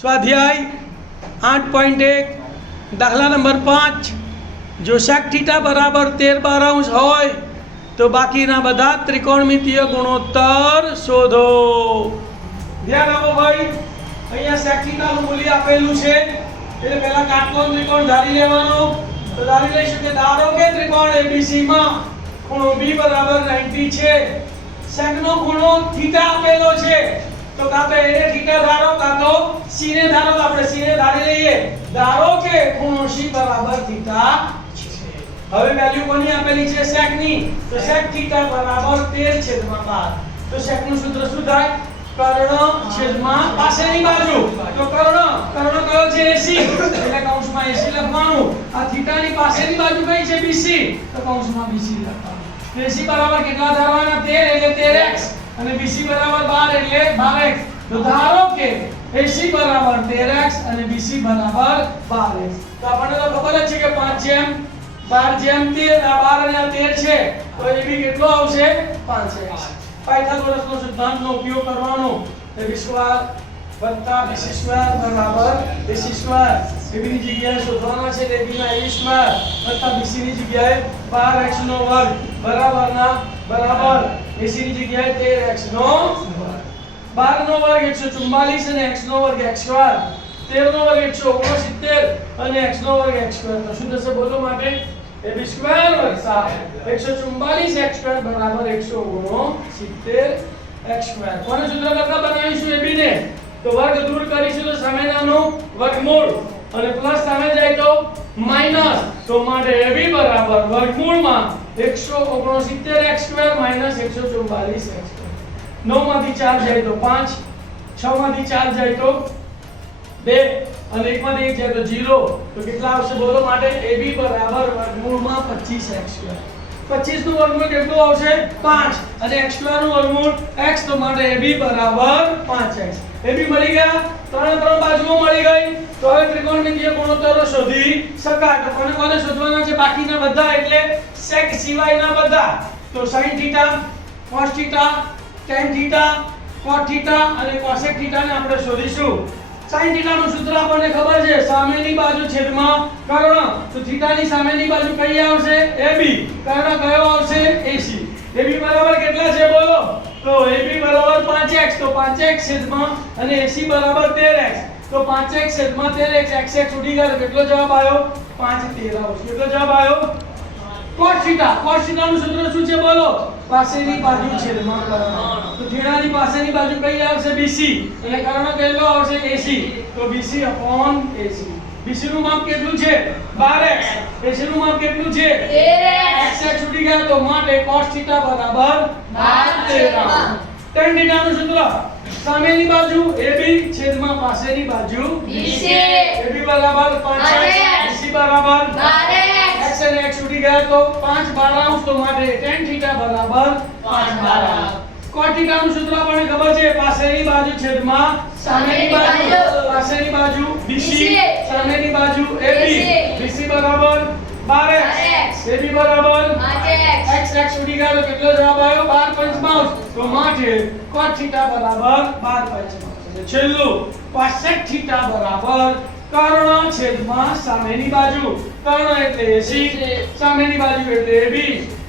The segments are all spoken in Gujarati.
स्वाध्याय 8.1 दाखला नंबर 5 जो sec थीटा बराबर 13/12 હોય તો બાકીના બધા ત્રિકોણમિતીય ગુણોત્તર શોધો। ધ્યાન આપો ભાઈ, અહીંયા sec થીટા નું મૂલ્ય આપેલું છે એટલે પહેલા કાટકોણ ત્રિકોણ ધારી લેવાનો। તો ધારી લઈશું કે ધારો કે ત્રિકોણ ABC માં ખૂણો B બરાબર 90 છે। sec નો ખૂણો થીટા આપેલો છે तो का तो ए थीटा धारो का तो c ने धारो तो આપણે c ને ધારી લઈએ। ધારો કે ખૂણો c બરાબર થીટા છે। હવે વેલ્યુ કોની આપેલી છે sec ની, તો sec થીટા બરાબર 13/12। તો sec નું સૂત્ર શું થાય? કર્ણ છેદમાં પાસેની બાજુ। તો કર્ણ કયો છે AC, એટલે કૌંસમાં AC લખવાનું। આ થીટા ની પાસેની બાજુ કઈ છે BC, તો કૌંસમાં BC લખવાનું। AC બરાબર કેટલા ધારવાના? 13 એટલે 13x અને BC બરાબર 12 એટલે 12x। તો ધારો કે AC બરાબર 13x અને BC બરાબર 12x। તો આપણને તો ખબર જ છે કે 5/12 આ 12 અને આ 13 છે તો AB કેટલો આવશે? 5x। પાયથાગોરસનો સિદ્ધાંતનો ઉપયોગ કરવાનો। AB² વત્તા BC² બરાબર AC²। AB ની જગ્યાએ શોધવાના છે AB ના AB² વત્તા BC ની જગ્યાએ 12x નો વર્ગ બરાબરના બરાબર AC ની જગ્યાએ 13x નો વર્ગ। 12 નો વર્ગ 144 અને x નો વર્ગ x²। 13 નો વર્ગ 169 અને x નો વર્ગ x²। તો શું થશે બોલો માટે? AB² વત્તા 144 x² બરાબર 169 x²। કોને સૂત્ર કરતા બનાવીશું AB ને? તો વર્ગ દૂર કરીશું તો સામેનાનો વર્ગમૂળ અને પ્લસ સામે જાય તો માઈનસ। તો માટે AB બરાબર વર્ગમૂળમાં 169 x² માઈનસ 144 x²। 9 માંથી 4 જાય તો 5, 6 માંથી 4 જાય તો 2 અને 1 માંથી 1 જાય તો 0। તો કેટલા આવશે બોલો માટે? AB બરાબર વર્ગમૂળમાં 25x²। 25 નું વર્ગમૂળ કેટલું આવશે? 5 અને x² નું વર્ગમૂળ x। તો માટે AB બરાબર 5x। AB મળી ગયા, ત્રણ બાજુઓ મળી ગઈ। તો હવે ત્રિકોણમિતીય ગુણોત્તરો શોધી શકાય। તો કોને શોધવાના છે? બાકીના બધા એટલે sec સિવાયના બધા। તો sin theta, cos theta, tan theta, cot theta અને cosec થીટા ને આપણે શોધીશું। sin થીટા નું સૂત્ર આપણને ખબર છે, સામેની બાજુ છેદમાં કર્ણ। તો થીટાની સામેની બાજુ કઈ આવશે? AB। કર્ણ કયો આવશે? AC। AB બરાબર કેટલા છે બોલો? તો AB બરાબર 5x। તો 5x છેદમાં અને AC બરાબર 13x। તો 5x છેદમાં 13x x ઉડી ગયો તો કેટલો જવાબ આવ્યો? 5/13 આવશે। કેટલો જવાબ આવ્યો? cos થીટા નું સૂત્ર શું છે બોલો? પાસેની બાજુ છેદમાં કર્ણ। તો થીટાની પાસેની બાજુ કઈ આવશે? BC એટલે કર્ણ કેટલો આવશે? AC। તો BC upon AC। BC નું માપ કેટલું છે? 12x। AC નું માપ કેટલું છે? 13x। x ઉડી ગયા તો માટે cos થીટા બરાબર 12/13। tan થીટા નું સૂત્ર સામેની બાજુ AB છેદમાં પાસેની બાજુ BC। AB બરાબર 5x, BC બરાબર 12x। x અને x ઉડી ગયા તો 5/12 તો માટે tan થીટા બરાબર 5/12। cot થીટા નું સૂત્ર આપણને ખબર છે, પાસેની બાજુ છેદમાં સામેની બાજુ, પાસેની બાજુ BC સામેની બાજુ AB। BC બરાબર 12x, AB બરાબર 5x। x ઉડી ગયા તો કેટલો જવાબ આવ્યો? 12/5। તો માટે cot થીટા બરાબર 12/5। છેલ્લું cosec થીટા બરાબર કર્ણ છેદમાં સામેની બાજુ। કર્ણ એટલે AC, સામેની બાજુ એટલે AB।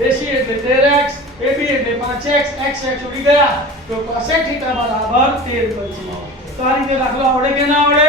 AC એટલે 13x, AB એટલે 5x, x ઉડી ગયા તો cosec થીટા બરાબર 13/5। તો આ રીતે દાખલો આવડે કે ના આવડે?